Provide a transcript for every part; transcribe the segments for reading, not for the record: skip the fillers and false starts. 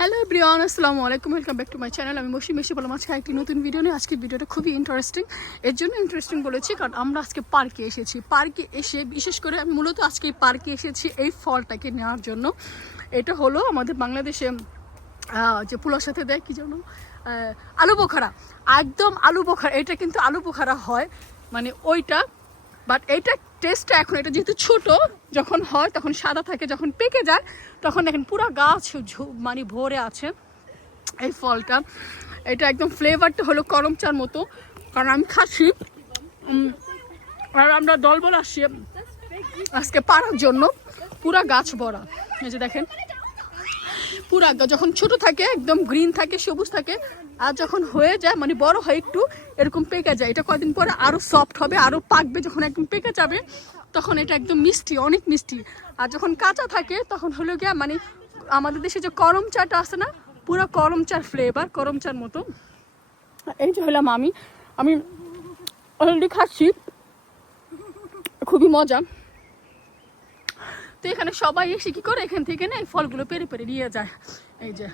Hello everyone, আসসালামু আলাইকুম, welcome back to my channel. আমি মৌসুমী এসে বললাম আজকে একটি নতুন ভিডিও নিয়ে। আজকের ভিডিওটা খুবই ইন্টারেস্টিং। এর জন্য ইন্টারেস্টিং বলেছি কারণ আমরা আজকে পার্কে এসেছি। পার্কে এসে বিশেষ করে আমি মূলত আজকে এই পার্কে এসেছি এই ফলটাকে নেওয়ার জন্য। এটা হলো আমাদের বাংলাদেশে যে পুলোর সাথে দেয় কি যেন আলু বোখারা, একদম আলু বোখারা। এটা কিন্তু আলু বোখারা হয় মানে ওইটা, বাট এইটা টেস্টটা এখন এটা যেহেতু ছোট, যখন হয় তখন সাদা থাকে, যখন পেকে যায় তখন দেখেন পুরো গাছ মানে ভরে আছে এই ফলটা। এটা একদম ফ্লেভারটা হলো করম চার মতো, কারণ আমি খাচ্ছি আর আমরা দলবল আসছি আজকে পাড়ার জন্য। পুরা গাছ ভরা, এই যে দেখেন পুরা, যখন ছোট থাকে একদম গ্রিন থাকে, সবুজ থাকে, আর যখন হয়ে যায় মানে বড় হয় একটু এরকম পেকে যায়। এটা কয়েকদিন পরে আরও সফট হবে, আরও পাকবে। যখন একদম পেকে যাবে তখন এটা একদম মিষ্টি, অনেক মিষ্টি। আর যখন কাঁচা থাকে তখন হলো গিয়া মানে আমাদের দেশে যে করম চাটা আছে না, পুরো করম চার ফ্লেভার, করম চার মতো। এই যে হলাম আমি অলরেডি খাচ্ছি, খুবই মজা। তো এখানে সবাই এসে কি করে এখান থেকে না এই ফলগুলো পেরে পেরে নিয়ে যায়। এই যে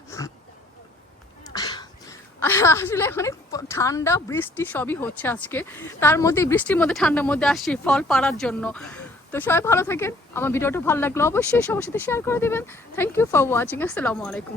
আসলে এখানে ঠান্ডা বৃষ্টি সবই হচ্ছে আজকে, তার মধ্যে বৃষ্টির মধ্যে ঠান্ডার মধ্যে আসছি ফল পাড়ার জন্য। তো সবাই ভালো থাকেন, আমার ভিডিওটা ভালো লাগলো অবশ্যই সবার সাথে শেয়ার করে দেবেন। থ্যাংক ইউ ফর ওয়াচিং, আসসালামু আলাইকুম।